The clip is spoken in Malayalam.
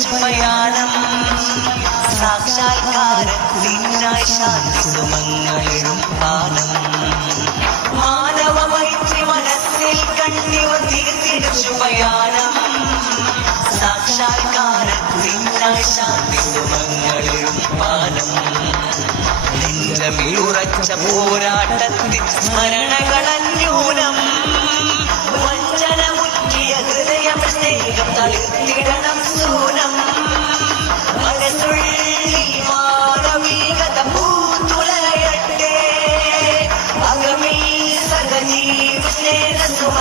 ശുഭയാനം സാക്ഷാത്കാരത്തിനായി ശാന്തി സുമങ്ങളിലും പാനം മാനവ മൈത്രി മനസ്സിൽ കണ്ണിവർ തീർത്തിടും ശുഭയാനം സാക്ഷാത്കാരത്തിനായി ശാന്തി സുമങ്ങളിലും പാനം നെഞ്ചമിലുറച്ച പോരാട്ടത്തിൽ സ്മരണകളന്യൂനം വഞ്ചന മുറ്റിയ ഹൃദയം സ്നേഹം തളിർത്തിടണം സൂനം മനസ്സുള്ളിൽ മാനവികത പൂത്തുലയട്ടെ അകമേ സകലീ സ്നേഹ സുമ